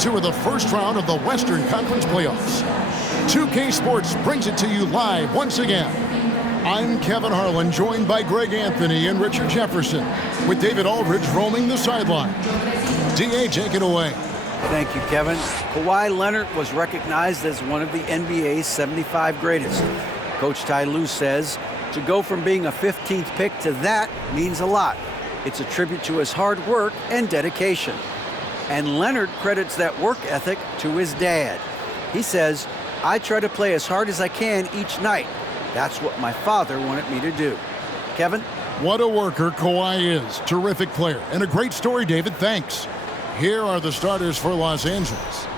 2 of the first round of the Western Conference Playoffs. 2K Sports brings it to you live once again. I'm Kevin Harlan, joined by Greg Anthony and Richard Jefferson, with David Aldridge roaming the sideline. DA, take it away. Thank you, Kevin. Kawhi Leonard was recognized as one of the NBA's 75 greatest. Coach Ty Lue says to go from being a 15th pick to that means a lot. It's a tribute to his hard work and dedication. And Leonard credits that work ethic to his dad. He says, "I try to play as hard as I can each night. That's what my father wanted me to do." Kevin? What a worker Kawhi is. Terrific player. And a great story, David. Thanks. Here are the starters for Los Angeles.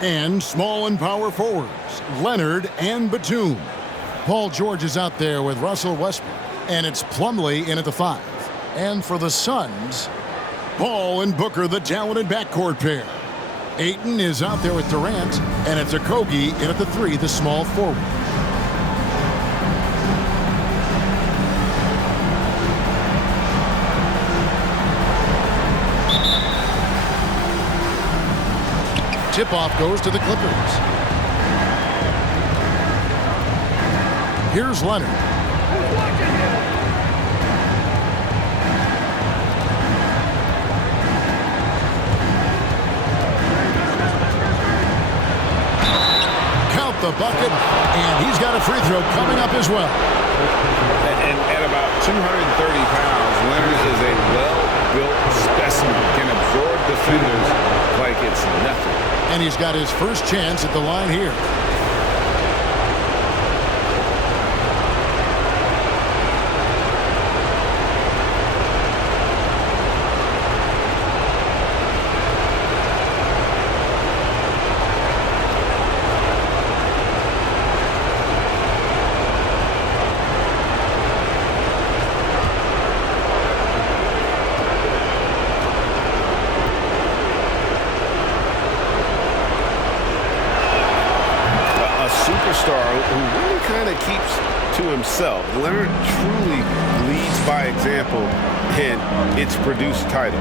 And small and power forwards, Leonard and Batum. Paul George is out there with Russell Westbrook. And it's Plumlee in at the 5. And for the Suns, Paul and Booker, the talented backcourt pair. Ayton is out there with Durant. And it's Okogie in at the 3, the small forward. Tip-off goes to the Clippers. Here's Leonard. Count the bucket, and he's got a free throw coming up as well. And at about 230 pounds, Leonard is a well-built specimen, can absorb defenders like it's nothing. And he's got his first chance at the line here. Himself. Leonard truly leads by example, and it's produced titles.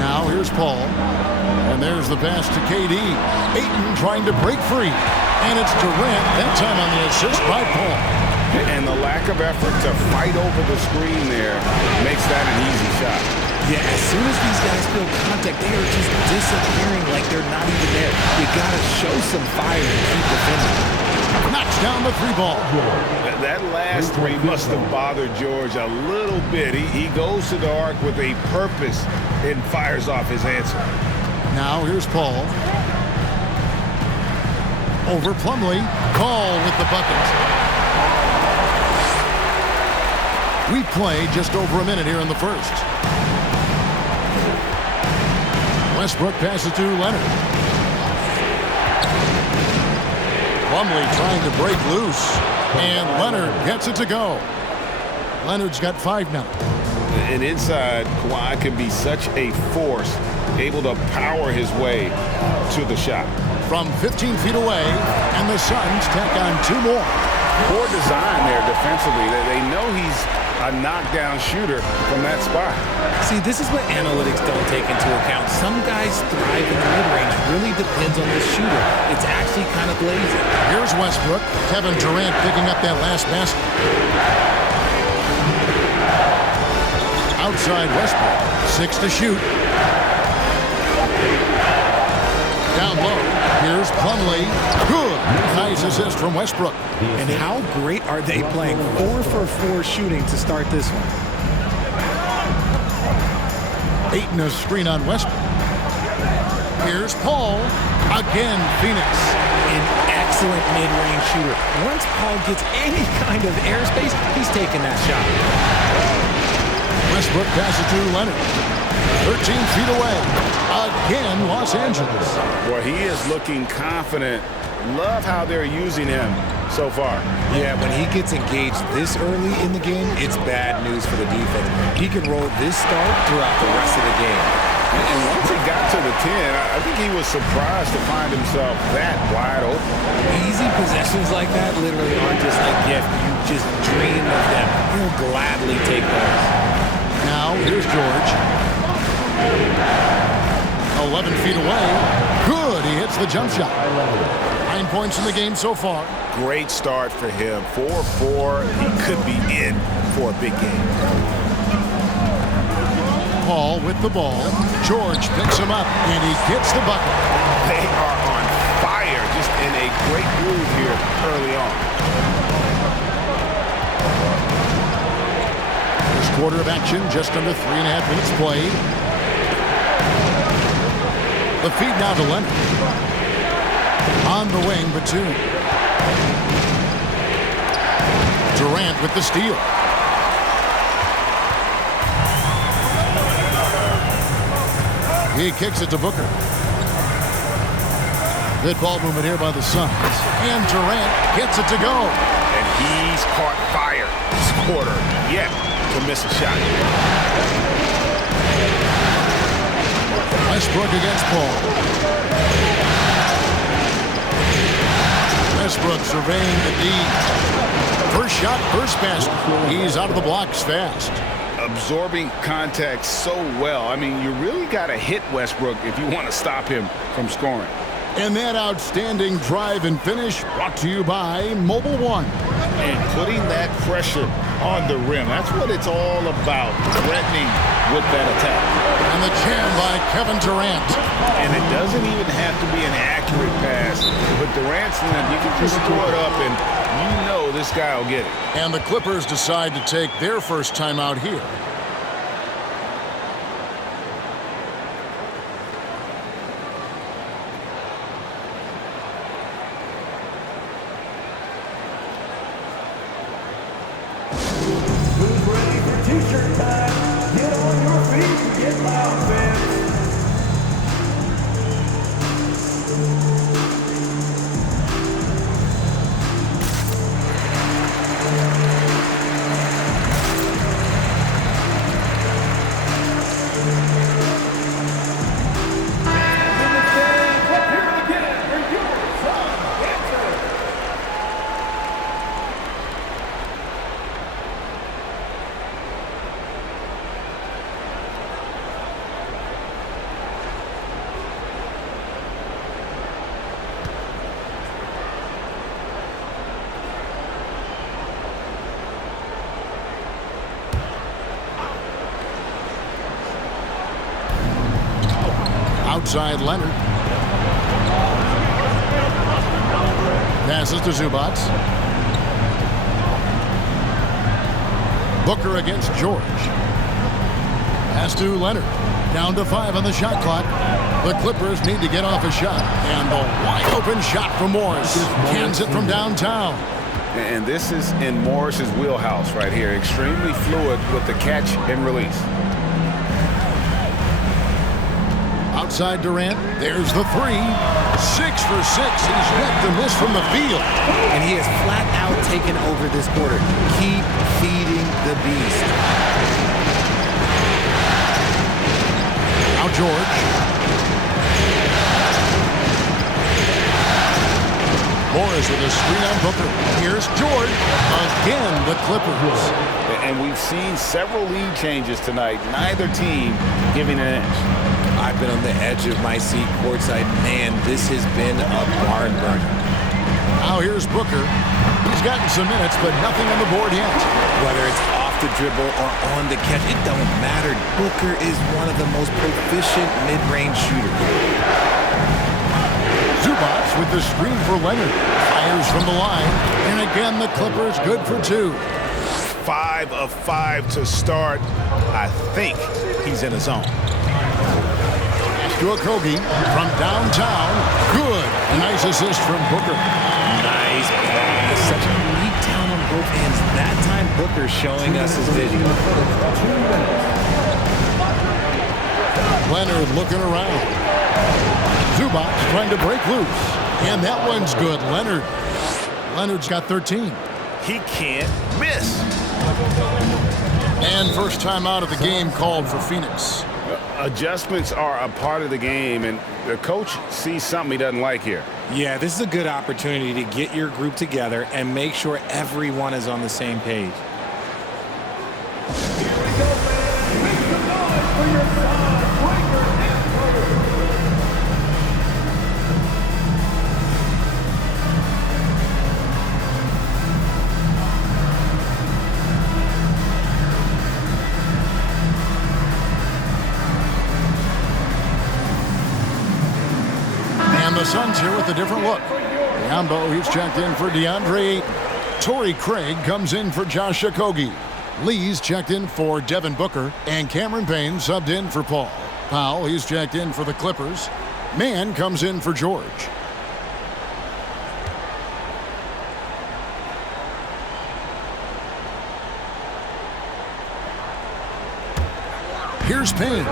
Now here's Paul, and there's the pass to KD. Ayton trying to break free, and it's Durant, that time on the assist by Paul. And the lack of effort to fight over the screen there makes that an easy shot. Yeah, as soon as these guys feel contact, they are just disappearing like they're not even there. You gotta show some fire and keep defending. Knocks down the 3 ball. That last 3 must have bothered George a little bit. He goes to the arc with a purpose and fires off his answer. Now here's Paul. Over Plumlee. Call with the bucket. We play just over a minute here in the first. Westbrook passes to Leonard. Plumlee trying to break loose, and Leonard gets it to go. Leonard's got 5 now. And inside, Kawhi can be such a force, able to power his way to the shot. From 15 feet away, and the Suns tack on 2 more. Poor design there defensively. They know he's a knockdown shooter from that spot. See, this is what analytics don't take into account. Some guys thrive in the mid-range. Really depends on the shooter. It's actually kind of lazy. Here's Westbrook. Kevin Durant picking up that last basket. Outside Westbrook. 6 to shoot. Down low. Here's Plumlee. Good. Nice assist from Westbrook. And how great are they playing? 4 for 4 shooting to start this one. Ayton a screen on Westbrook. Here's Paul. Again, Phoenix. An excellent mid-range shooter. Once Paul gets any kind of airspace, he's taking that shot. Westbrook passes to Leonard. 13 feet away. Again, Los Angeles. Boy, he is looking confident. Love how they're using him so far. Yeah, when he gets engaged this early in the game, it's bad news for the defense. He can roll this start throughout the rest of the game. And once he got to the 10, I think he was surprised to find himself that wide open. Easy possessions like that literally aren't just a gift. You just dream of them. He'll gladly take those. Now, here's George. 11 feet away. Good. the jump shot. 9 points in the game so far. Great start for him. 4-4. He could be in for a big game. Paul with the ball. George picks him up, and he gets the bucket. They are on fire, just in a great groove here early on. First quarter of action, just under 3.5 minutes played. The feed now to Leonard. On the wing, Batum. Durant with the steal. He kicks it to Booker. Good ball movement here by the Suns. And Durant gets it to go. And he's caught fire this quarter yet to miss a shot. Westbrook against Paul. Westbrook surveying the D. First shot, first basket. He's out of the blocks fast. Absorbing contact so well. I mean, you really got to hit Westbrook if you want to stop him from scoring. And that outstanding drive and finish brought to you by Mobile One. And putting that pressure on the rim. That's what it's all about, threatening with that attack. And the jam by Kevin Durant. And it doesn't even have to be an accurate pass. But Durant's limp, you can just throw it up and you know this guy will get it. And the Clippers decide to take their first time out here. Who's ready for t-shirt time? Get on your feet and get loud, fans. Outside Leonard. Passes to Zubac. Booker against George. Pass to Leonard. Down to 5 on the shot clock. The Clippers need to get off a shot. And the wide open shot from Morris. Cans it from downtown. And this is in Morris's wheelhouse right here. Extremely fluid with the catch and release. Outside Durant, there's the 3. 6 for 6. He's yet to miss from the field. And he has flat out taken over this quarter. Keep feeding the beast. Now George. Morris with a screen on Booker. Here's George. Again, the Clippers. And we've seen several lead changes tonight. Neither team giving an inch. I've been on the edge of my seat courtside. Man, this has been a barn burner. Now here's Booker. He's gotten some minutes, but nothing on the board yet. Whether it's off the dribble or on the catch, it don't matter. Booker is one of the most proficient mid-range shooters. Zubac with the screen for Leonard. Fires from the line. And again, the Clippers good for 2. 5 of 5 to start. I think he's in his zone. To Okogie from downtown. Good. A nice assist from Booker. Nice pass. Such a unique talent on both ends. That time, Booker showing us his vision. Leonard looking around. Zubac trying to break loose. And that one's good. Leonard's got 13. He can't miss. And first time out of the game called for Phoenix. Adjustments are a part of the game, and the coach sees something he doesn't like here. Yeah, this is a good opportunity to get your group together and make sure everyone is on the same page. Here we go, man. Make some noise for your side breaker and cover. And the Suns here with a different look. Biombo, he's checked in for DeAndre. Torrey Craig comes in for Josh Okogie. Lee's checked in for Devin Booker. And Cameron Payne subbed in for Paul. Powell, he's checked in for the Clippers. Mann comes in for George. Here's Payne.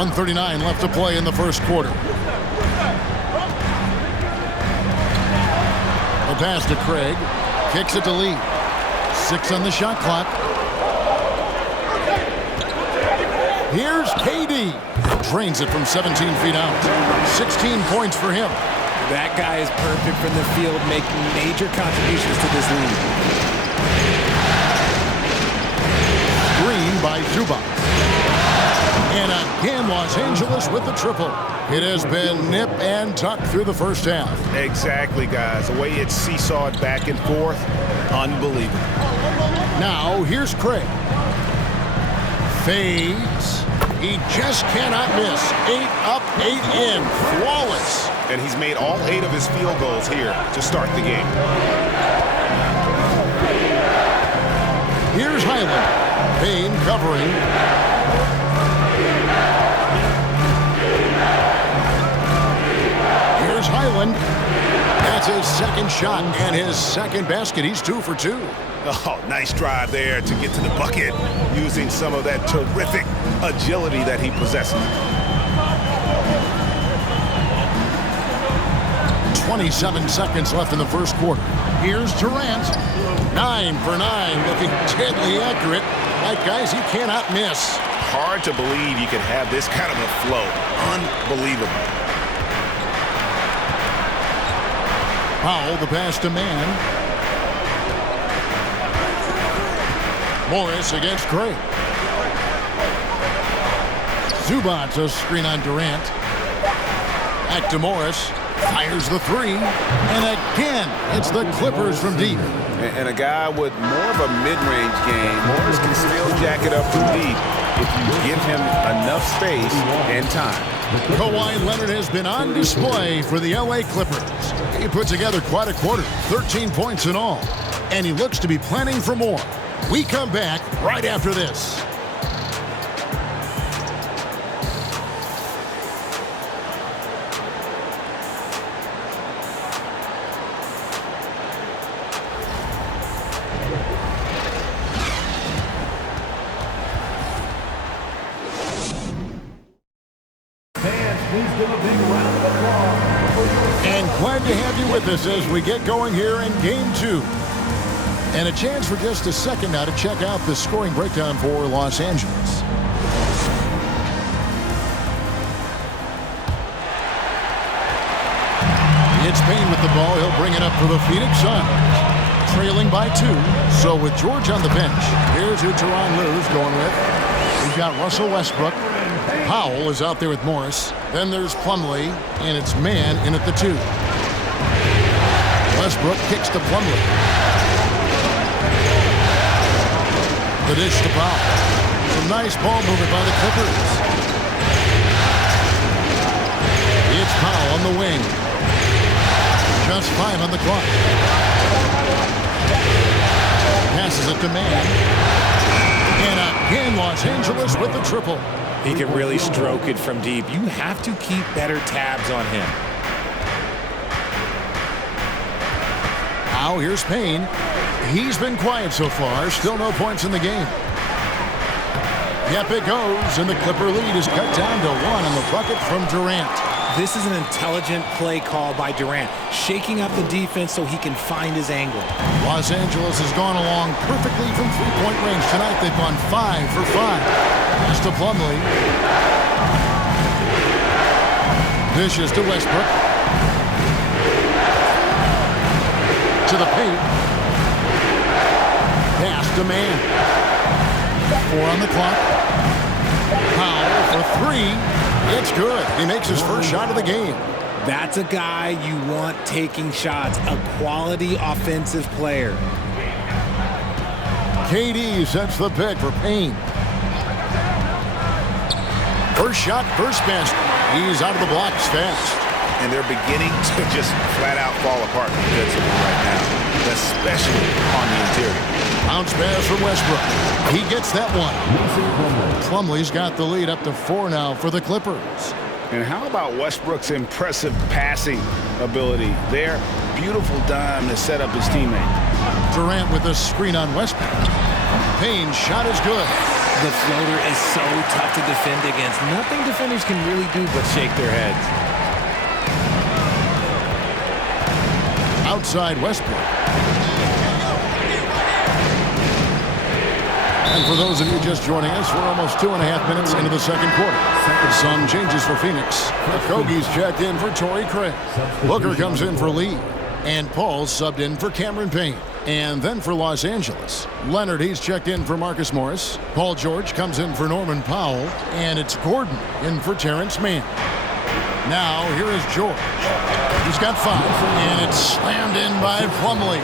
1:39 left to play in the first quarter. A pass to Craig. Kicks it to Lee. 6 on the shot clock. Here's KD. Drains it from 17 feet out. 16 points for him. That guy is perfect from the field, making major contributions to this lead. Green by Zubac. And again, Los Angeles with the triple. It has been nip and tuck through the first half. Exactly, guys. The way it's seesawed back and forth, unbelievable. Now, here's Craig. Fades. He just cannot miss. 8 up, 8 in. Flawless. And he's made all 8 of his field goals here to start the game. Here's Highland. Payne covering. Here's Highland. That's his second shot and his second basket. He's 2 for 2. Oh, nice drive there to get to the bucket using some of that terrific agility that he possesses. 27 seconds left in the first quarter. Here's Durant. 9 for 9, looking deadly accurate. Like, guys, he cannot miss. Hard to believe you could have this kind of a flow. Unbelievable. Powell, the pass to Mann. Morris against Craig. Zubac, a screen on Durant. Back to Morris. Fires the 3. And again, it's the Clippers from deep. And a guy with more of a mid-range game, Morris can still jack it up from deep if you give him enough space and time. Kawhi Leonard has been on display for the LA Clippers. He put together quite a quarter, 13 points in all. And he looks to be planning for more. We come back right after this. And glad to have you with us as we get going here in Game 2. And a chance for just a second now to check out the scoring breakdown for Los Angeles. It's Payne with the ball. He'll bring it up for the Phoenix Suns. Trailing by 2. So with George on the bench, here's who Tyronn Lue's going with. We've got Russell Westbrook. Powell is out there with Morris. Then there's Plumlee, and it's Mann in at the 2. Westbrook kicks to Plumlee. The dish to Powell. Some nice ball movement by the Clippers. It's Powell on the wing. Just 5 on the clock. Passes it to Mann. And again, Los Angeles with the triple. He can really stroke it from deep. You have to keep better tabs on him. Now here's Payne. He's been quiet so far. Still no points in the game. Yep, it goes, and the Clipper lead is cut down to 1 on the bucket from Durant. This is an intelligent play call by Durant, shaking up the defense so he can find his angle. Los Angeles has gone along perfectly from three-point range tonight. They've gone 5 for 5. Pass to Plumlee. Dishes to Westbrook. To the paint. Pass to Mann. 4 on the clock. Powell for 3. It's good. He makes his first shot of the game. That's a guy you want taking shots, a quality offensive player. KD sets the pick for Payne. First shot, first basket. He's out of the blocks fast. And they're beginning to just flat out fall apart defensively right now, especially on the interior. Bounce pass from Westbrook. He gets that one. Plumlee's got the lead up to 4 now for the Clippers. And how about Westbrook's impressive passing ability there? Beautiful dime to set up his teammate. Durant with a screen on Westbrook. Payne's shot is good. The floater is so tough to defend against. Nothing defenders can really do but shake their heads. Outside Westbrook. And for those of you just joining us, we're almost 2.5 minutes into the second quarter. Some changes for Phoenix. Okogie's checked in for Torrey Craig. Booker comes in for Lee. And Paul's subbed in for Cameron Payne. And then for Los Angeles, Leonard, he's checked in for Marcus Morris. Paul George comes in for Norman Powell. And it's Gordon in for Terrence Mann. Now, here is George. He's got 5, and it's slammed in by Plumlee.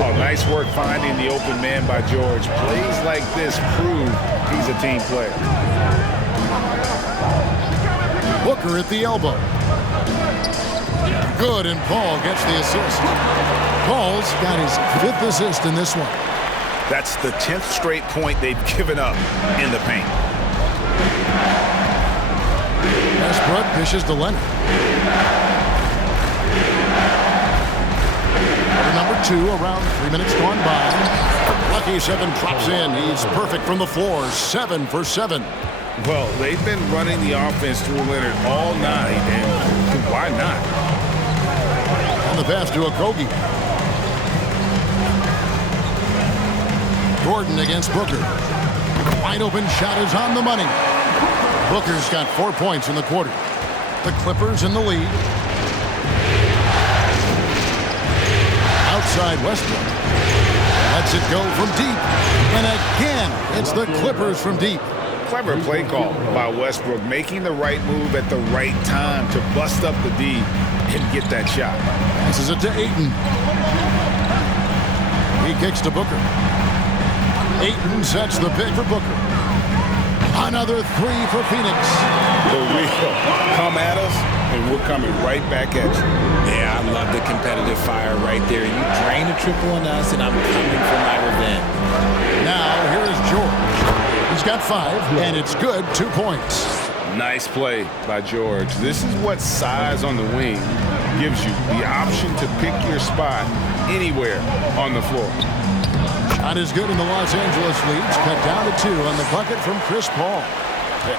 Oh, nice work finding the open man by George. Plays like this prove he's a team player. Booker at the elbow. Good, and Paul gets the assist. Paul's got his 5th assist in this one. That's the 10th straight point they've given up in the paint. Westbrook dishes to Leonard. Quarter number 2, around 3 minutes gone by. Lucky 7 drops in. He's perfect from the floor. 7 for 7. Well, they've been running the offense through Leonard all night, and why not? On the pass to Okogie. Gordon against Booker. Wide open shot is on the money. Booker's got 4 points in the quarter. The Clippers in the lead. Outside Westbrook. Lets it go from deep. And again, it's the Clippers from deep. Clever play call by Westbrook, making the right move at the right time to bust up the D and get that shot. Passes it to Ayton. He kicks to Booker. Ayton sets the pick for Booker. Another 3 for Phoenix. The wheel. Come at us, and we're coming right back at you. Yeah, I love the competitive fire right there. You drain a triple on us, and I'm coming for my revenge. Now, here is George. He's got 5, and it's good. 2 points. Nice play by George. This is what size on the wing gives you. The option to pick your spot anywhere on the floor. Shot is good, and the Los Angeles leads cut down to 2 on the bucket from Chris Paul.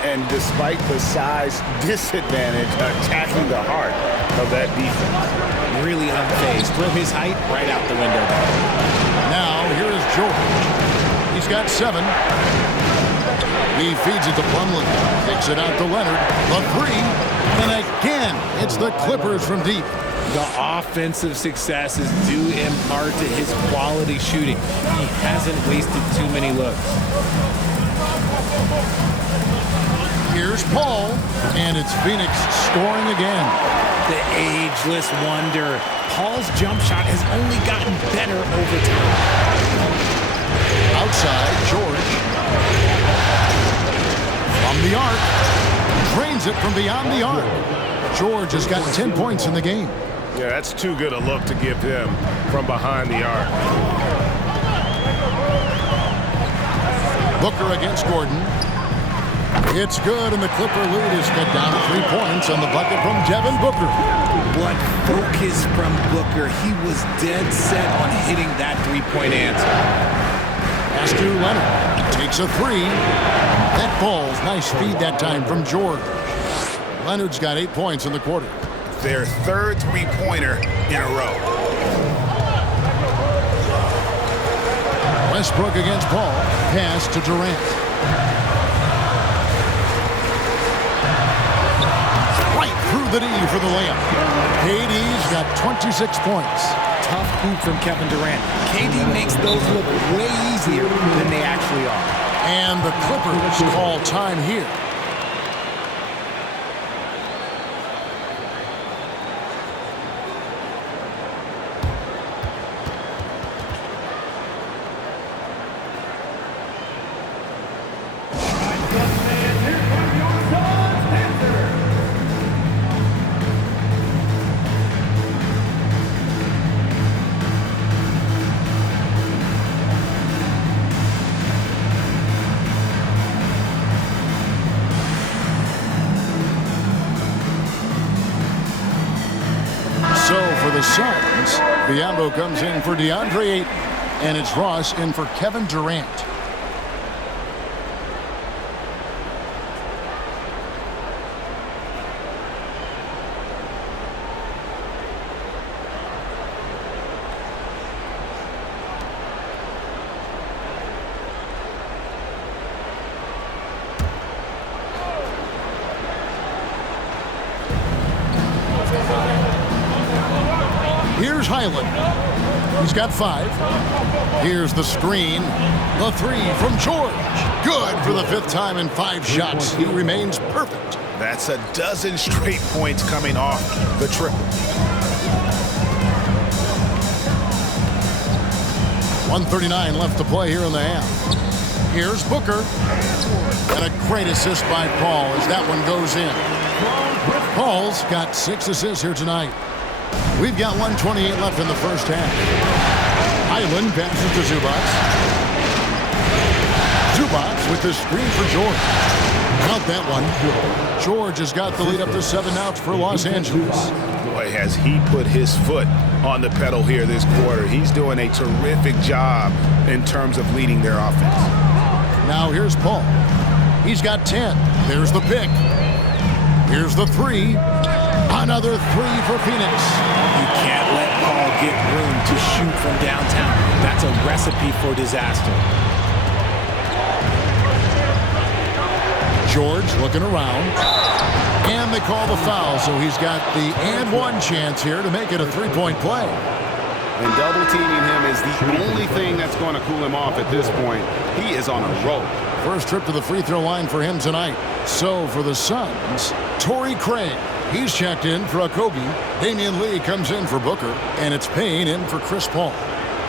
And despite the size disadvantage, attacking the heart of that defense. Really unfazed. Throw his height right out the window. Now, here is George. He's got 7. He feeds it to Plumlee. Kicks it out to Leonard. The 3. And again, it's the Clippers from deep. The offensive success is due in part to his quality shooting. He hasn't wasted too many looks. Here's Paul, and it's Phoenix scoring again. The ageless wonder. Paul's jump shot has only gotten better over time. Outside, George. From the arc. Drains it from beyond the arc. George has got 10 points in the game. Yeah, that's too good a look to give him from behind the arc. Booker against Gordon. It's good, and the Clipper lead is cut down to 3 points on the bucket from Devin Booker. What focus from Booker. He was dead set on hitting that three-point answer. Pass to Leonard. Takes a 3. That falls. Nice feed that time from George. Leonard's got 8 points in the quarter. Their 3rd three-pointer in a row. Westbrook against Paul. Pass to Durant. Right through the D for the layup. KD's got 26 points. Tough hoop from Kevin Durant. KD makes those look way easier than they actually are. And the Clippers call time here. the Suns, Biombo comes in for DeAndre Ayton, and it's Ross in for Kevin Durant. Here's Highland. He's got 5. Here's the screen. The 3 from George. Good for the 5th time in 5 shots. He remains perfect. That's a dozen straight points coming off the triple. 1:39 left to play here in the half. Here's Booker. And a great assist by Paul as that one goes in. Paul's got 6 assists here tonight. We've got 1:28 left in the first half. Highland passes to Zubac. Zubac with the screen for George. Count that one. George has got the lead up to 7 outs for Los Angeles. Boy, has he put his foot on the pedal here this quarter. He's doing a terrific job in terms of leading their offense. Now here's Paul. He's got 10. There's the pick. Here's the 3. Another 3 for Phoenix. You can't let Paul get room to shoot from downtown. That's a recipe for disaster. George looking around. And they call the foul, so he's got the and 1 chance here to make it a 3-point play. And double teaming him is the only thing that's going to cool him off at this point. He is on a roll. First trip to the free throw line for him tonight. So for the Suns, Torrey Craig. He's checked in for Okogie. Damian Lee comes in for Booker. And it's Payne in for Chris Paul.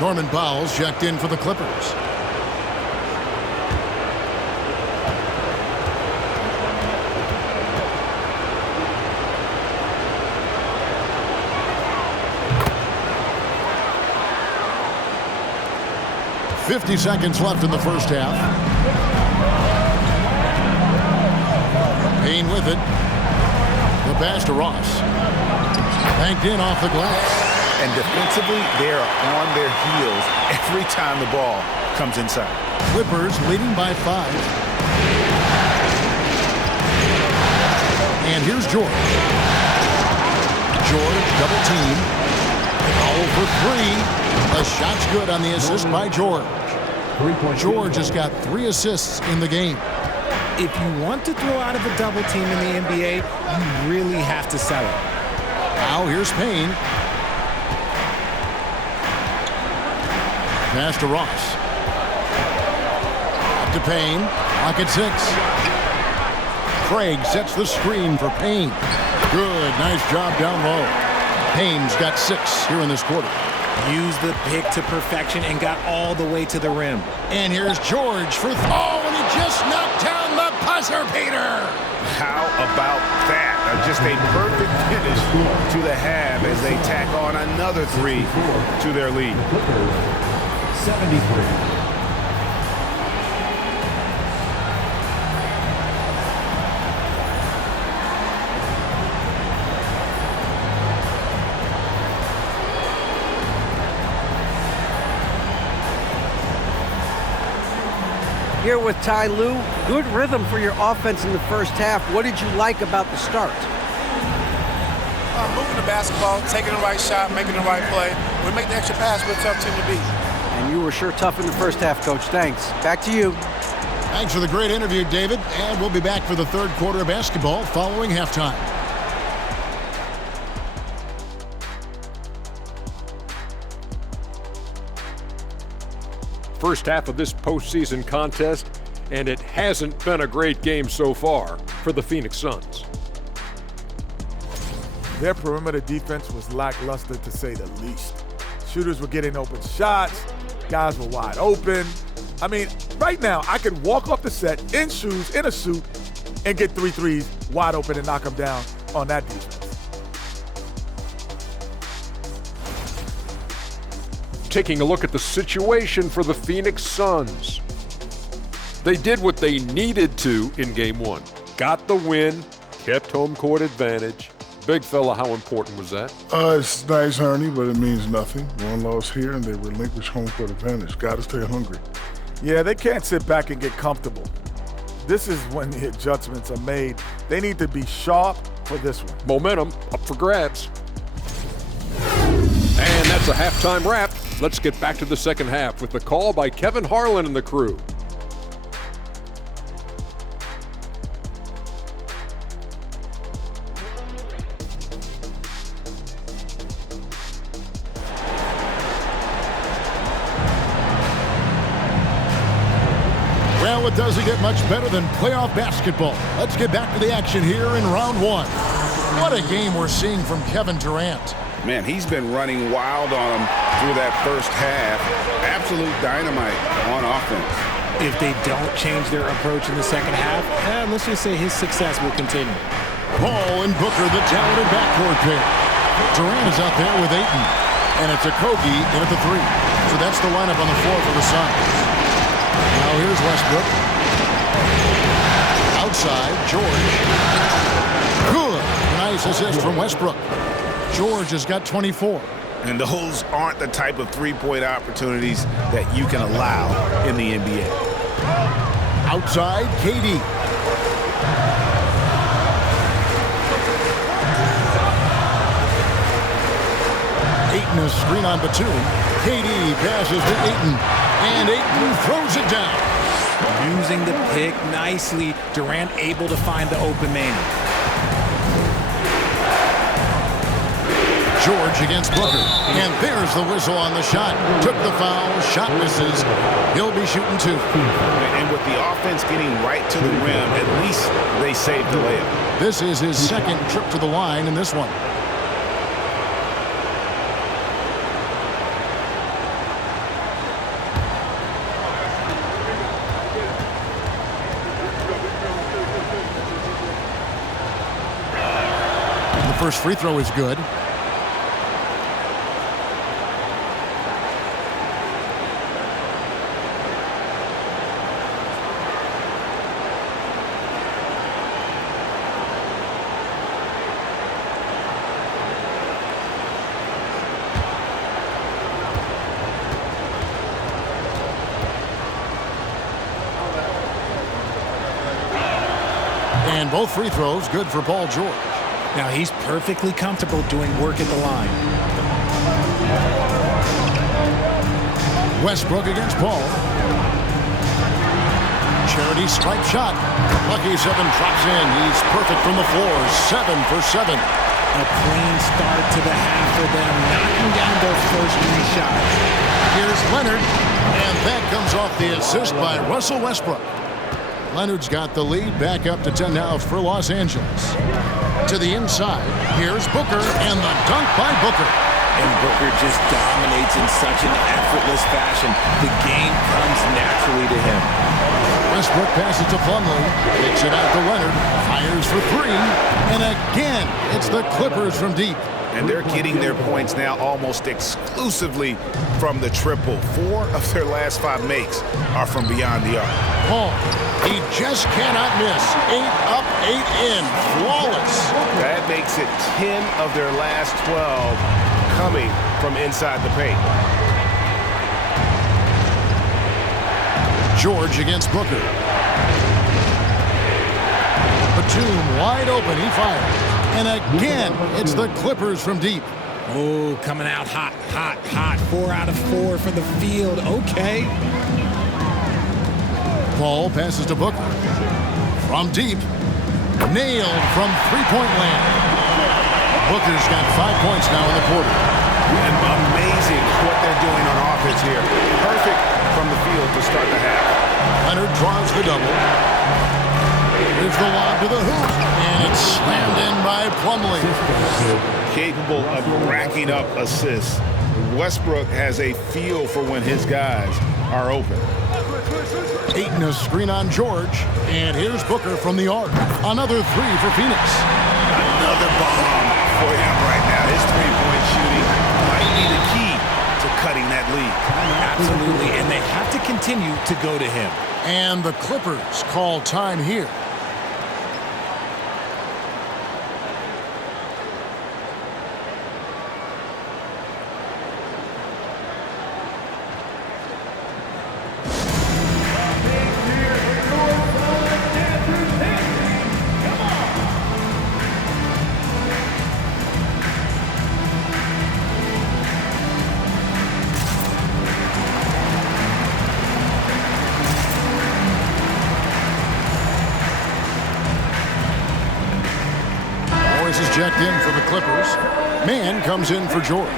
Norman Powell's checked in for the Clippers. .50 seconds left in the first half. Payne with it. The pass to Ross. Banked in off the glass. And defensively, they are on their heels every time the ball comes inside. Clippers leading by 5. And here's George. George double team. All for 3. The shot's good on the assist by George. George has got 3 assists in the game. If you want to throw out of a double team in the NBA, you really have to sell it. Now here's Payne. Pass to Ross. Up to Payne. Pocket 6. Craig sets the screen for Payne. Good. Nice job down low. Payne's got 6 here in this quarter. Used the pick to perfection and got all the way to the rim. And here's George for and he just knocked down the buzzer beater. How about that? Just a perfect finish to the half as they tack on another 3 to their lead. 73. Here with Ty Lue, good rhythm for your offense in the first half. What did you like about the start? Moving the basketball, taking the right shot, making the right play. We make the extra pass, we're a tough team to beat. And you were sure tough in the first half, Coach. Thanks. Back to you. Thanks for the great interview, David. And we'll be back for the third quarter of basketball following halftime. First half of this postseason contest, and it hasn't been a great game so far for the Phoenix Suns. Their perimeter defense was lackluster, to say the least. Shooters were getting open shots. Guys were wide open. I mean, right now, I could walk off the set in shoes, in a suit, and get 3 threes wide open and knock them down on that defense. Taking a look at the situation for the Phoenix Suns. They did what they needed to in Game 1. Got the win, kept home court advantage, big fella, how important was that? It's nice, Ernie, but it means nothing. One loss here, and they relinquish home court advantage. Got to stay hungry. Yeah, they can't sit back and get comfortable. This is when the adjustments are made. They need to be sharp for this one. Momentum up for grabs. And that's a halftime wrap. Let's get back to the second half with the call by Kevin Harlan and the crew. Well, it doesn't get much better than playoff basketball. Let's get back to the action here in round one. What a game we're seeing from Kevin Durant. Man, he's been running wild on him through that first half. Absolute dynamite on offense. If they don't change their approach in the second half, let's just say his success will continue. Paul and Booker, the talented backcourt pair. Durant is out there with Ayton. And it's a Kogi in at the three. So that's the lineup on the floor for the Suns. Now here's Westbrook. Outside, George. Good. Nice assist from Westbrook. George has got 24. And those aren't the type of three-point opportunities that you can allow in the NBA. Outside, KD. Ayton a screen on Batum. KD passes to Ayton. And Ayton throws it down. Using the pick nicely. Durant able to find the open man. George against Booker. And there's the whistle on the shot. Took the foul. Shot misses. He'll be shooting two. And with the offense getting right to the rim, at least they saved the layup. This is his second trip to the line in this one. The first free throw is good. And both free throws good for Paul George. Now he's perfectly comfortable doing work at the line. Westbrook against Paul. Charity stripe shot. Lucky 7 drops in. He's perfect from the floor. 7 for 7. A clean start to the half for them, knocking down those first 3 shots. Here's Leonard. And that comes off the assist by Russell Westbrook. Leonard's got the lead, back up to 10 now for Los Angeles. To the inside, here's Booker, and the dunk by Booker. And Booker just dominates in such an effortless fashion. The game comes naturally to him. Westbrook passes to Plumlee, kicks it out to Leonard, fires for 3, and again, it's the Clippers from deep. And they're getting their points now almost exclusively from the triple. 4 of their last 5 makes are from beyond the arc. Paul, he just cannot miss. 8 up, 8 in, flawless. That makes it 10 of their last 12 coming from inside the paint. George against Booker. Batum wide open, he fires. And again, it's the Clippers from deep. Oh, coming out hot, hot, hot. 4 out of 4 from the field. Okay. Paul passes to Booker. From deep. Nailed from three-point land. Booker's got 5 points now in the quarter. And amazing what they're doing on offense here. Perfect from the field to start the half. Leonard draws the double. Here's the lob to the hoop, and it's slammed in by Plumlee. Capable of racking up assists. Westbrook has a feel for when his guys are open. Ayton a screen on George, and here's Booker from the arc. Another 3 for Phoenix. Another bomb for him right now. His three-point shooting might be the key to cutting that lead. Absolutely, and they have to continue to go to him. And the Clippers call time here. Morris is checked in for the Clippers. Mann comes in for George.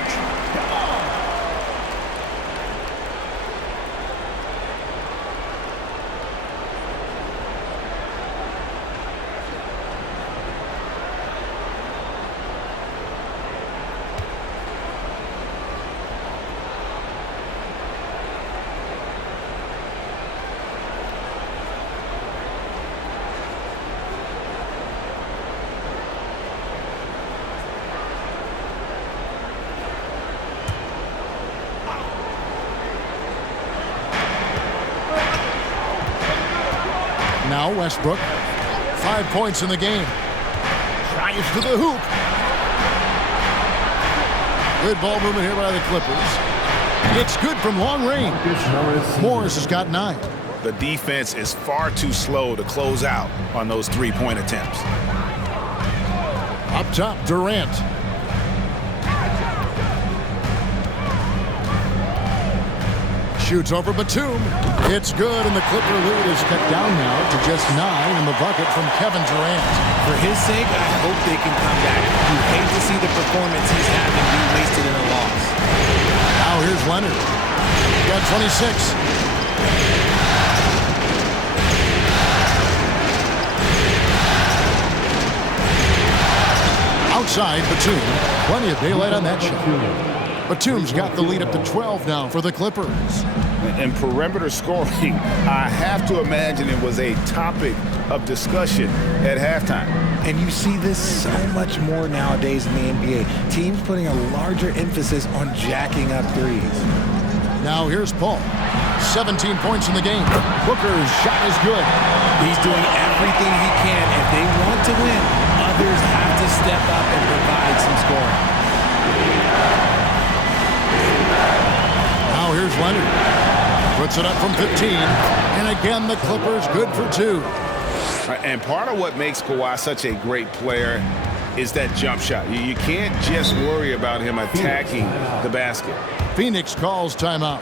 Now Westbrook, 5 points in the game. Drives to the hoop. Good ball movement here by the Clippers. It's good from long range. Morris has got 9. The defense is far too slow to close out on those three-point attempts. Up top, Durant. Shoots over Batum. It's good, and the Clipper lead is cut down now to just 9 in the bucket from Kevin Durant. For his sake, I hope they can come back. You hate to see the performance he's having be wasted in a loss. Now here's Leonard. Got 26. Outside, Batum. Plenty of daylight on that shot. Batum's got the lead up to 12 now for the Clippers. And perimeter scoring, I have to imagine it was a topic of discussion at halftime. And you see this so much more nowadays in the NBA. Teams putting a larger emphasis on jacking up threes. Now here's Paul. 17 points in the game. Booker's shot is good. He's doing everything he can. If they want to win, others have to step up and provide some scoring. Now here's Leonard. Puts it up from 15. And again, the Clippers good for 2. And part of what makes Kawhi such a great player is that jump shot. You can't just worry about him attacking the basket. Phoenix calls timeout.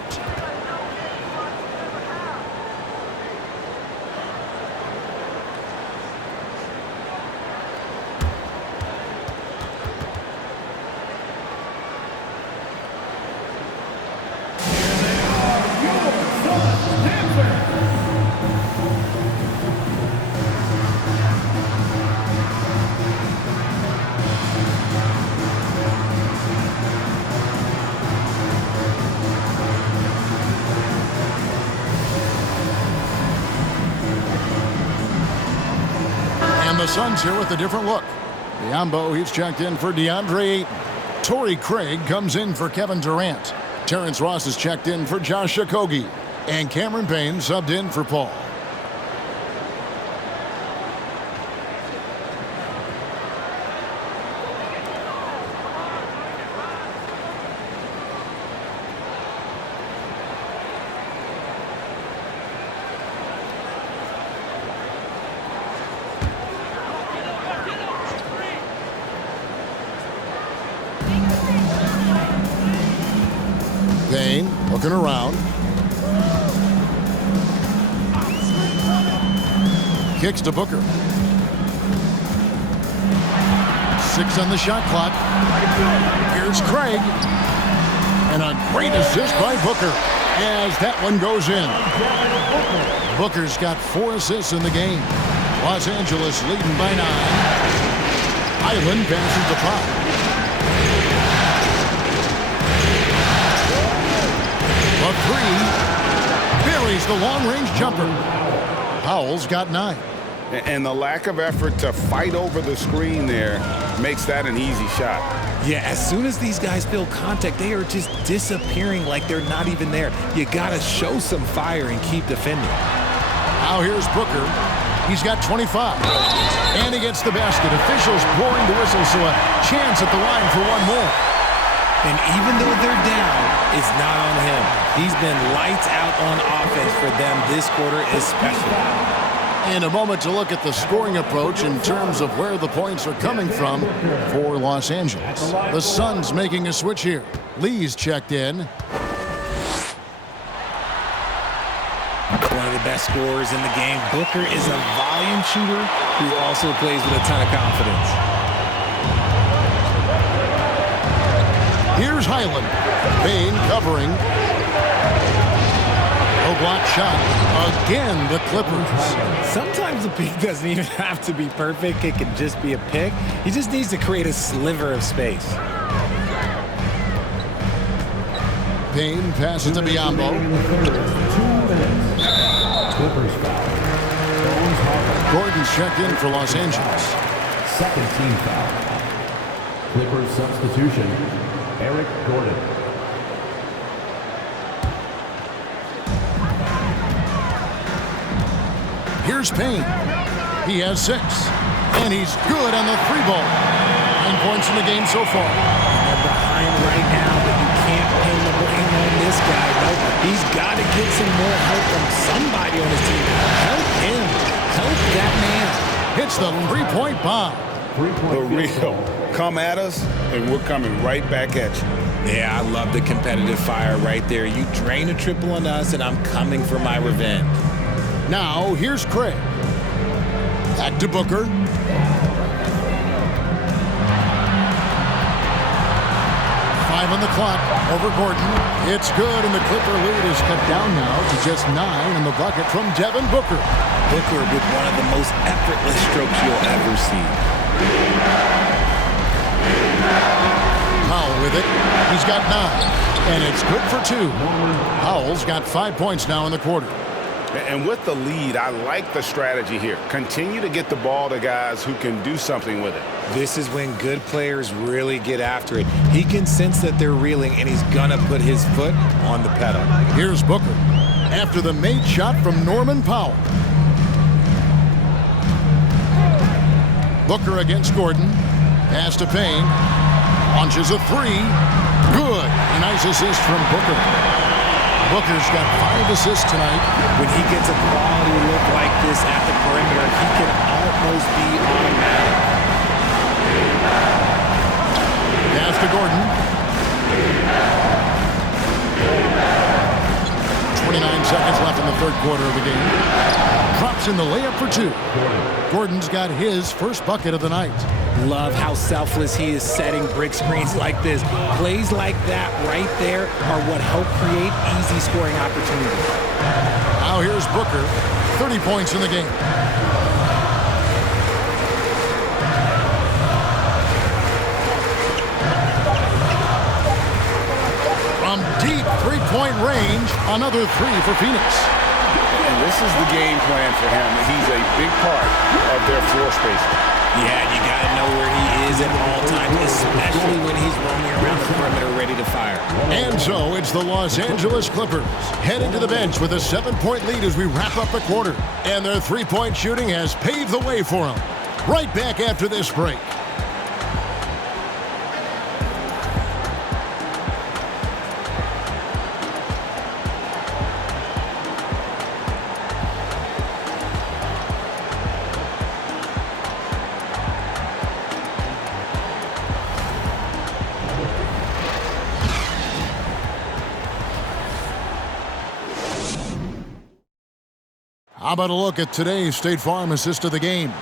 The Suns here with a different look. Biombo, he's checked in for DeAndre Ayton. Torrey Craig comes in for Kevin Durant. Terrence Ross is checked in for Josh Okogie. And Cameron Payne subbed in for Paul. Payne looking around. Kicks to Booker. 6 on the shot clock. Here's Craig. And a great assist by Booker as that one goes in. Booker's got 4 assists in the game. Los Angeles leading by 9. Island passes the puck. A 3 buries the long-range jumper. Powell's got 9. And the lack of effort to fight over the screen there makes that an easy shot. Yeah, as soon as these guys feel contact, they are just disappearing like they're not even there. You got to show some fire and keep defending. Now here's Booker. He's got 25. And he gets the basket. Officials blowing the whistle, so a chance at the line for one more. And even though they're down, it's not on him. He's been lights out on offense for them this quarter especially. And a moment to look at the scoring approach in terms of where the points are coming from for Los Angeles. The Suns making a switch here. Lee's checked in. One of the best scorers in the game. Booker is a volume shooter who also plays with a ton of confidence. Here's Highland. Payne covering. No block shot. Again, the Clippers. Sometimes the pick doesn't even have to be perfect. It can just be a pick. He just needs to create a sliver of space. Payne passes to Biyombo. Clippers foul. Gordon's checked in for Los Angeles. Second team foul. Clippers substitution, Eric Gordon. Here's Payne. He has 6. And he's good on the 3 ball. 9 points in the game so far. They're behind right now, but you can't pin the blame on this guy. No, he's got to get some more help from somebody on his team. Help him. Help that man. Hits the 3-point bomb. The real. Come at us, and we're coming right back at you. Yeah, I love the competitive fire right there. You drain a triple on us, and I'm coming for my revenge. Now, here's Craig. Back to Booker. Five on the clock over Gordon. It's good, and the Clipper lead is cut down now to just 9 in the bucket from Devin Booker. Booker with one of the most effortless strokes you'll ever see. Powell with it. He's got 9, and it's good for 2. Powell's got 5 points now in the quarter. And with the lead, I like the strategy here. Continue to get the ball to guys who can do something with it. This is when good players really get after it. He can sense that they're reeling, and he's gonna put his foot on the pedal. Here's Booker after the made shot from Norman Powell. Booker against Gordon. Pass to Payne. Launches a 3. Good. A nice assist from Booker. Booker's got 5 assists tonight. When he gets a quality look like this at the perimeter, he can almost be automatic. Pass to Gordon. 29 seconds left in the third quarter of the game. Drops in the layup for 2. Gordon's got his first bucket of the night. Love how selfless he is setting brick screens like this. Plays like that right there are what help create easy scoring opportunities. Now here's Booker, 30 points in the game. From deep three-point range, another 3 for Phoenix. And this is the game plan for him. He's a big part of their floor spacing. Yeah, you got to know where he is at all times, especially when he's roaming around the perimeter ready to fire. And so it's the Los Angeles Clippers heading to the bench with a 7-point lead as we wrap up the quarter. And their 3-point shooting has paved the way for them. Right back after this break. How about a look at today's State Farm assist of the game?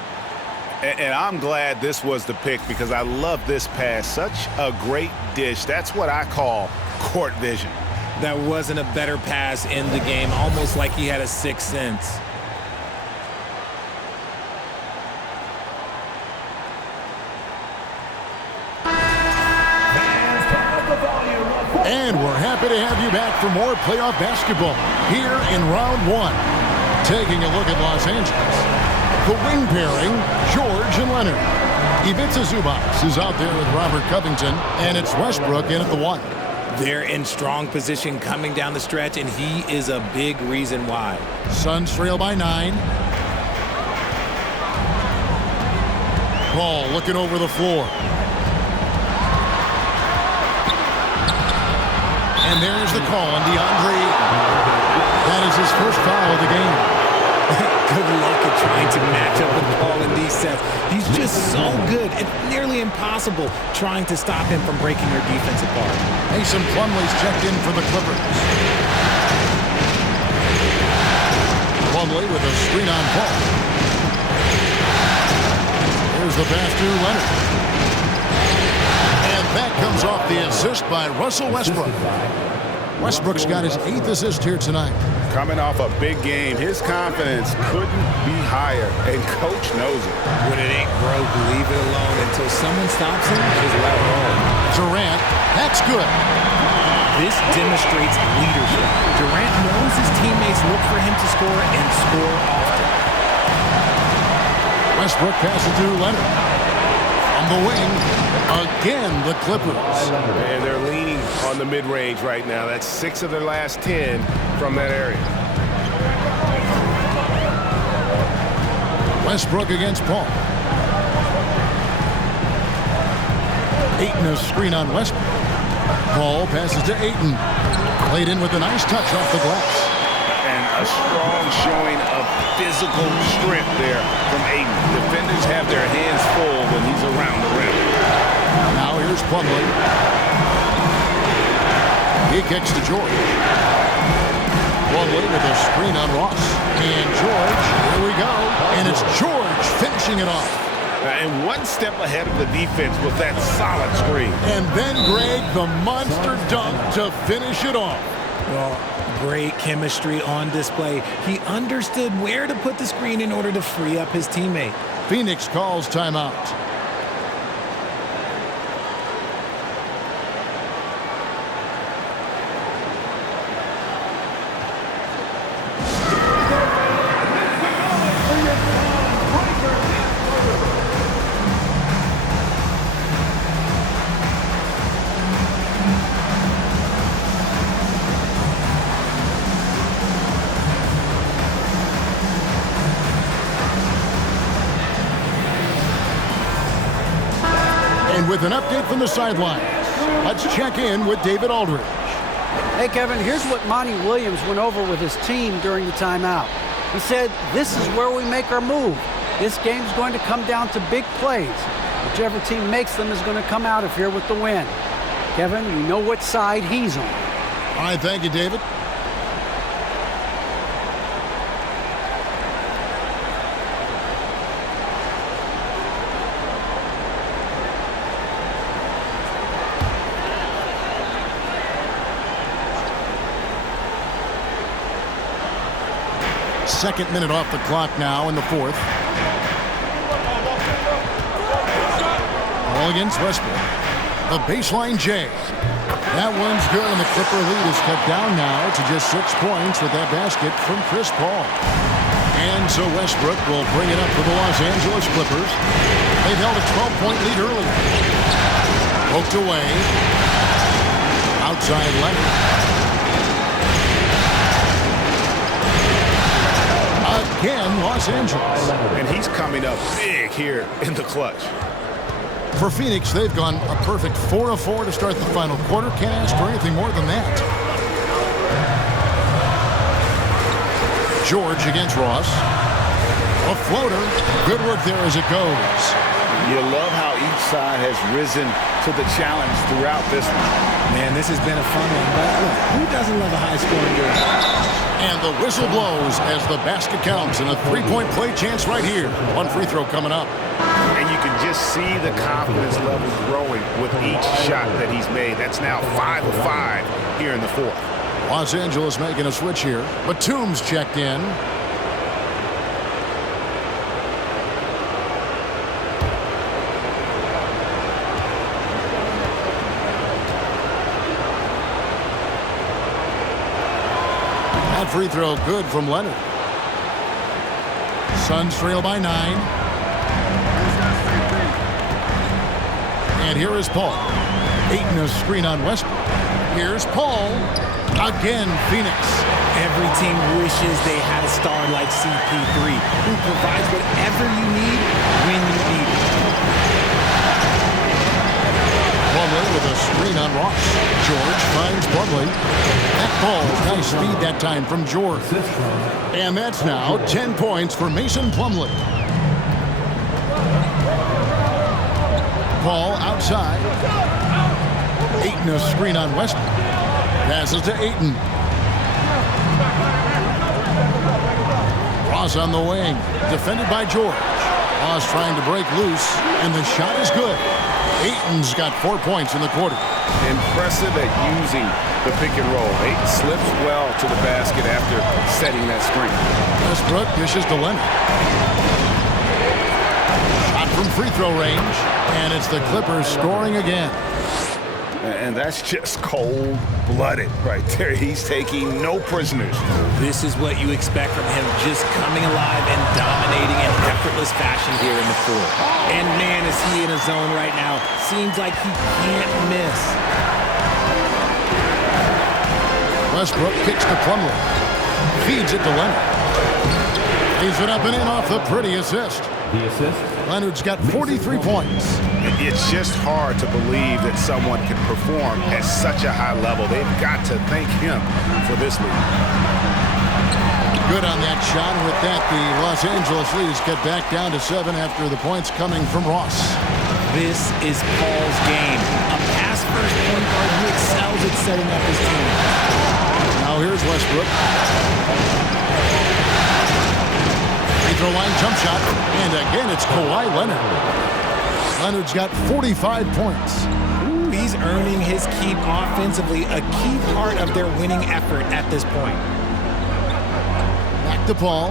And I'm glad this was the pick because I love this pass. Such a great dish. That's what I call court vision. There wasn't a better pass in the game, almost like he had a sixth sense. And we're happy to have you back for more playoff basketball here in round 1. Taking a look at Los Angeles. The wing pairing, George and Leonard. Ivica Zubac is out there with Robert Covington, and it's Westbrook in at the 1. They're in strong position coming down the stretch, and he is a big reason why. Suns trail by 9. Ball looking over the floor. And there's the call on DeAndre Ayton. That is his first foul of the game. Good luck at trying to match up with Paul in these sets. He's just so good. It's nearly impossible trying to stop him from breaking your defense apart. Mason Plumlee's checked in for the Clippers. Plumlee with a screen on Paul. Here's the pass to Leonard. And That comes off the assist by Russell Westbrook. Westbrook's got his 8th assist here tonight. Coming off a big game, his confidence couldn't be higher, and coach knows it. When it ain't broke, leave it alone until someone stops him. Just let it roll. Durant, that's good. This demonstrates leadership. Durant knows his teammates look for him to score and score often. Westbrook passes to Leonard. On the wing, again the Clippers. And they're leaning on the mid-range right now. That's 6 of their last 10 from that area. Westbrook against Paul. Ayton a screen on Westbrook. Paul passes to Ayton. Played in with a nice touch off the glass. And a strong showing of physical strength there from Ayton. Defenders have their hands full when he's around the rim. Now here's Plumlee. He kicks to George. Plumlee with a screen on Ross. And George, here we go. And it's George finishing it off. And one step ahead of the defense with that solid screen. And then Greg, the monster dunk to finish it off. Well, great chemistry on display. He understood where to put the screen in order to free up his teammate. Phoenix calls timeout. With an update from the sidelines, let's check in with David Aldridge. Hey, Kevin, here's what Monty Williams went over with his team during the timeout. He said, this is where we make our move. This game's going to come down to big plays. Whichever team makes them is going to come out of here with the win. Kevin, you know what side he's on. All right, thank you, David. Second minute off the clock now in the 4th. Ball against Westbrook. The baseline J. That one's good, and the Clipper lead is cut down now to just 6 points with that basket from Chris Paul. And so Westbrook will bring it up for the Los Angeles Clippers. They've held a 12-point lead earlier. Poked away. Outside Leonard. Again, Los Angeles. And he's coming up big here in the clutch. For Phoenix, they've gone a perfect 4 of 4 to start the final quarter. Can't ask for anything more than that. George against Ross. A floater. Good work there as it goes. You love how each side has risen to the challenge throughout this one. Man, this has been a fun one, but look, who doesn't love a high-scoring game? And the whistle blows as the basket counts, and a 3-point play chance right here. One free throw coming up. And you can just see the confidence level growing with each shot that he's made. That's now 5 of 5 here in the 4th. Los Angeles making a switch here. Batum's checked in. That free throw good from Leonard. Suns trail by 9. And here is Paul. Ayton a screen on Westbrook. Here's Paul. Again, Phoenix. Every team wishes they had a star like CP3 who provides whatever you need when you need it. Plumlee with a screen on Ross. George finds Plumlee. That ball, nice speed that time from George. And that's now 10 points for Mason Plumlee. Paul outside. Ayton a screen on Westbrook. Passes to Ayton. Ross on the wing. Defended by George. Ross trying to break loose, and the shot is good. Ayton's got 4 points in the quarter. Impressive at using the pick and roll. Ayton slips well to the basket after setting that screen. Westbrook dishes to Leonard. Shot from free throw range, and it's the Clippers scoring again. And that's just cold-blooded right there. He's taking no prisoners. This is what you expect from him, just coming alive and dominating in effortless fashion here in the fourth. And man, is he in a zone right now. Seems like he can't miss. Westbrook kicks to Plumlee. Feeds it to Leonard. Leaves it up and in off the pretty assist. The assist. Leonard's got 43 points. It's just hard to believe that someone can perform at such a high level. They've got to thank him for this lead. Good on that shot. With that, the Los Angeles leads get back down to 7 after the points coming from Ross. This is Paul's game. A pass-first point guard who excels at setting up his team. Now here's Westbrook. Free throw line jump shot. And again, it's Kawhi Leonard. Leonard's got 45 points. Ooh, he's earning his keep offensively, a key part of their winning effort at this point. Back to Paul.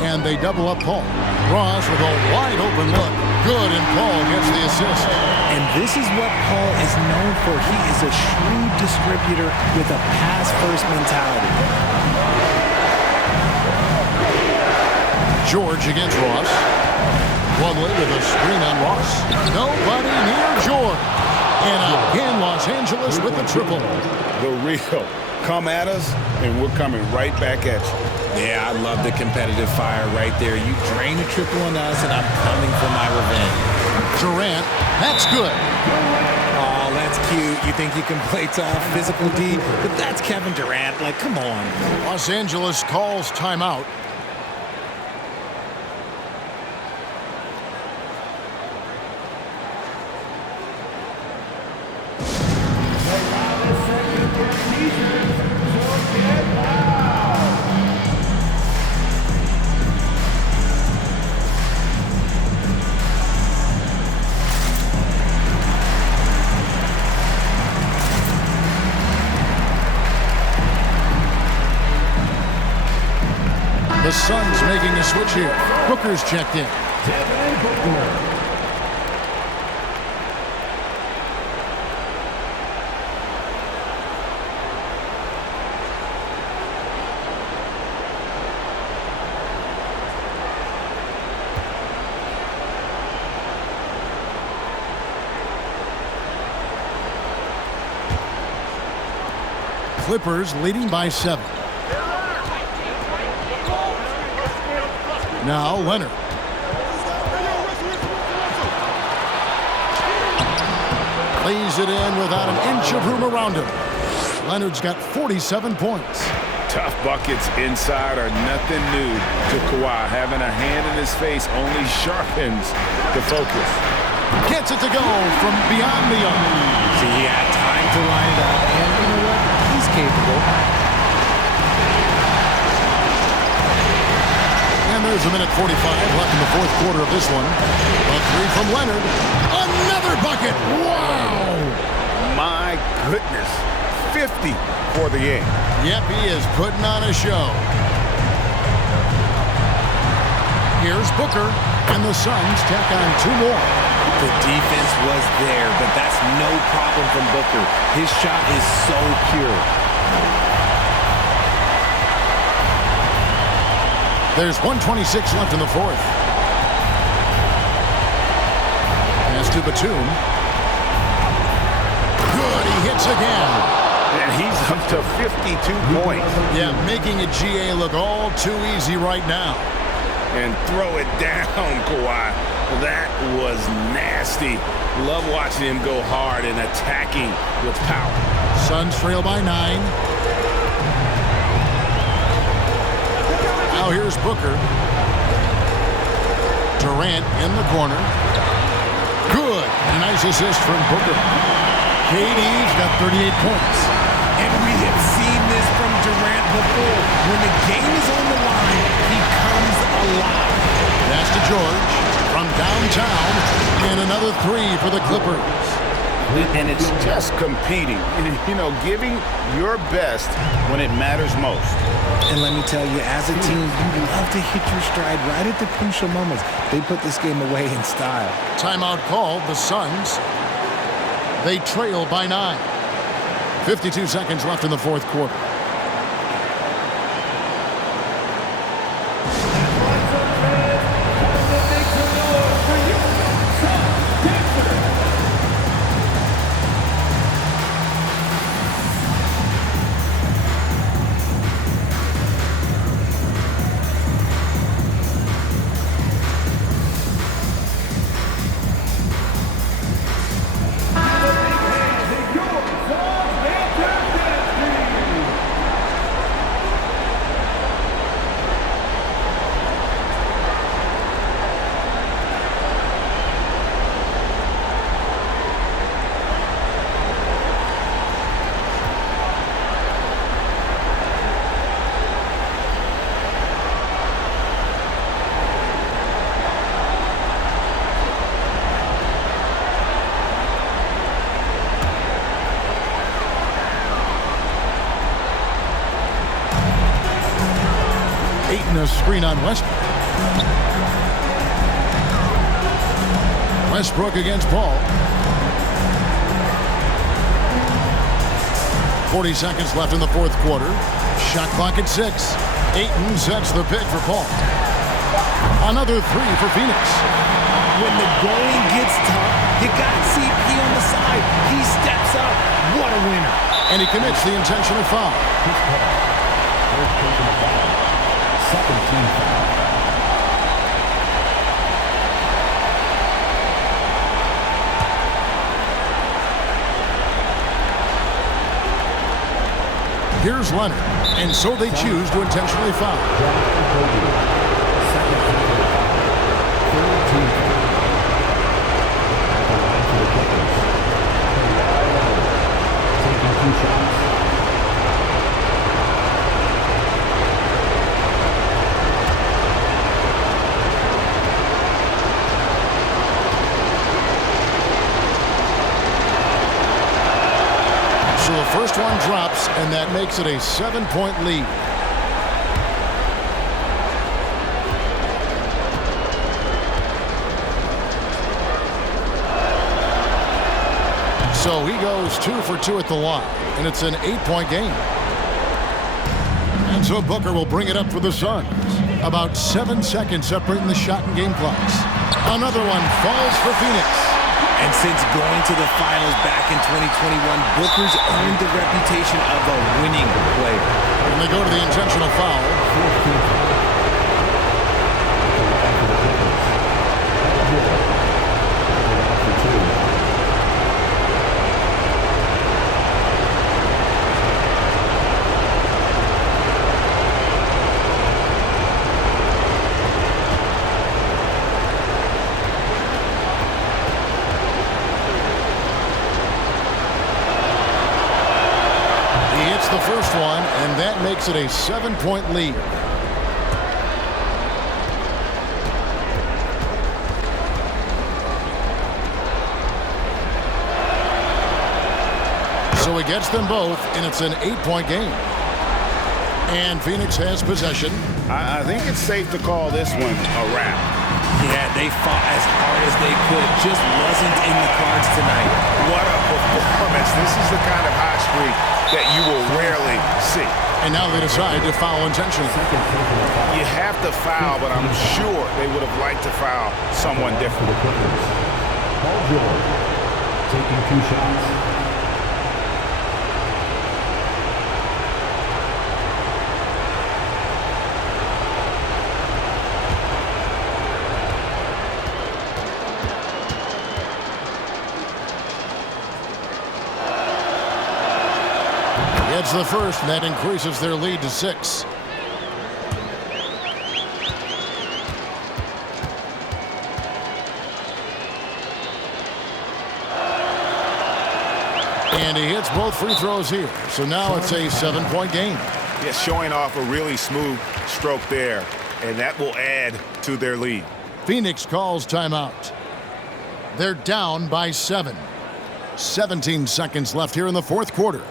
And they double up Paul. Ross with a wide open look. Good, and Paul gets the assist. And this is what Paul is known for. He is a shrewd distributor with a pass-first mentality. George against Ross. Plumlee with a screen on Ross. Nobody near George. And again, Los Angeles with the triple. The real. Come at us, and we're coming right back at you. Yeah, I love the competitive fire right there. You drain a triple on us, and I'm coming for my revenge. Durant, that's good. Oh, that's cute. You think you can play tough, physical D, but that's Kevin Durant. Like, come on. Los Angeles calls timeout. The Suns making a switch here. Booker's checked in. Clippers leading by 7. Now Leonard. Lays it in without an inch of room around him. Leonard's got 47 points. Tough buckets inside are nothing new to Kawhi. Having a hand in his face only sharpens the focus. Gets it to go from beyond the arc. See, he had time to line it up, and you know what? He's capable. And there's a minute 45 left in the fourth quarter of this one. A three from Leonard. Another bucket. Wow. My goodness. 50 for the game. Yep, he is putting on a show. Here's Booker, and the Suns tack on 2 more. The defense was there, but that's no problem from Booker. His shot is so pure. There's 1:26 left in the fourth. Pass to Batum. Good, he hits again. And he's up to 52 points. Yeah, making a GA look all too easy right now. And throw it down, Kawhi. That was nasty. Love watching him go hard and attacking with power. Suns trail by 9. Now here's Booker. Durant in the corner. Good. A nice assist from Booker. KD's got 38 points. And we have seen this from Durant before. When the game is on the line, he comes alive. Pass to George. From downtown, and another three for the Clippers. And it's just competing, giving your best when it matters most. And let me tell you, as a team, you love to hit your stride right at the crucial moments. They put this game away in style. Timeout called, the Suns. They trail by 9. 52 seconds left in the fourth quarter. A screen on Westbrook. Westbrook against Paul. 40 seconds left in the fourth quarter. Shot clock at 6. Ayton sets the pick for Paul. Another three for Phoenix. When the going gets tough, you got CP on the side. He steps up. What a winner. And he commits the intentional foul. Second team foul. Here's Leonard, and so they choose to intentionally foul. Second team foul. Third team foul. At the line for the Clippers. Taking 2 shots. So the first one drops, and that makes it a 7-point lead. So he goes 2 for 2 at the line, and it's an 8-point game. And so Booker will bring it up for the Suns. About 7 seconds separating the shot and game clocks. Another one falls for Phoenix. And since going to the finals back in 2021, Booker's earned the reputation of a winning player. And they go to the intentional foul. The first one, and that makes it a 7-point lead. So he gets them both, and it's an 8-point game. And Phoenix has possession. I think it's safe to call this one a wrap. Yeah, they fought as hard as they could. Just wasn't in the cards tonight. What a performance. This is the kind of hot streak that you will rarely see. And now they decide to foul intentionally. You have to foul, but I'm sure they would have liked to foul someone different. Paul George taking 2 shots. Gets the first, and that increases their lead to 6. And he hits both free throws here. So now it's a 7-point game. Yeah, showing off a really smooth stroke there, and that will add to their lead. Phoenix calls timeout. They're down by 7. 17 seconds left here in the fourth quarter.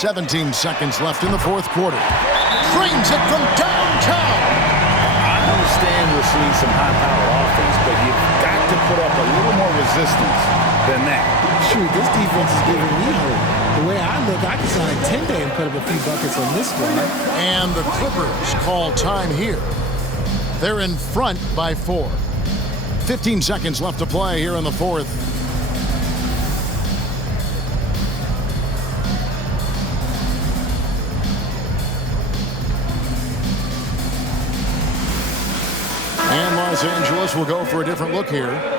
.17 seconds left in the fourth quarter. Trains it from downtown. I understand we're seeing some high-powered offense, but you've got to put up a little more resistance than that. Shoot, this defense is giving me hope. The way I look, I can sign 10-day and put up a few buckets on this one. And the Clippers call time here. They're in front by 4. 15 seconds left to play here in the fourth. And Los Angeles will go for a different look here.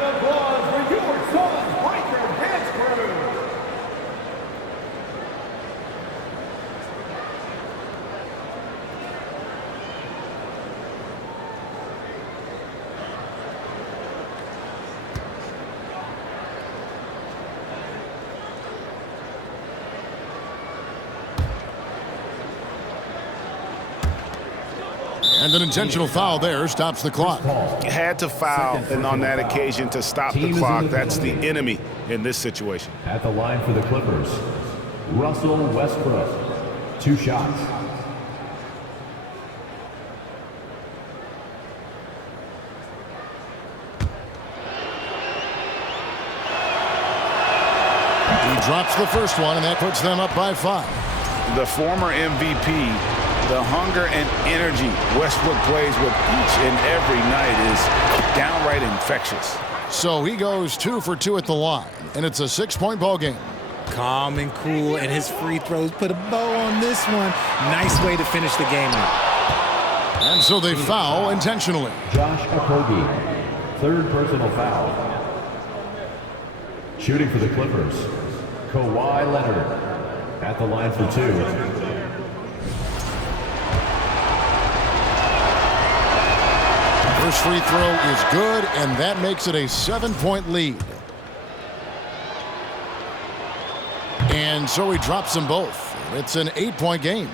And an intentional foul there stops the clock. Had to foul, and on that occasion to stop the clock. That's the enemy in this situation. At the line for the Clippers, Russell Westbrook. 2 shots. He drops the first one, and that puts them up by 5. The former MVP, the hunger and energy Westbrook plays with each and every night is downright infectious. So he goes 2 for 2 at the line, and it's a 6-point ball game. Calm and cool, and his free throws put a bow on this one. Nice way to finish the game. And so they foul intentionally. Josh Okogie, 3rd personal foul. Shooting for the Clippers, Kawhi Leonard. At the line for 2. First free throw is good, and that makes it a 7-point lead. And so he drops them both. It's an 8-point game.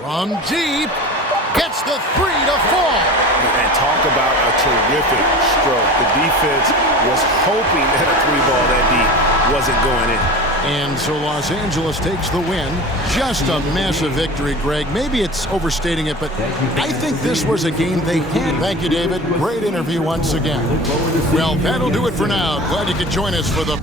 From deep, gets the 3 to fall. And talk about a terrific stroke. The defense was hoping that a 3-ball that deep wasn't going in. And so Los Angeles takes the win. Just a massive victory, Greg. Maybe it's overstating it, but I think this was a game they had. Thank you, David. Great interview once again. Well, that'll do it for now. Glad you could join us for the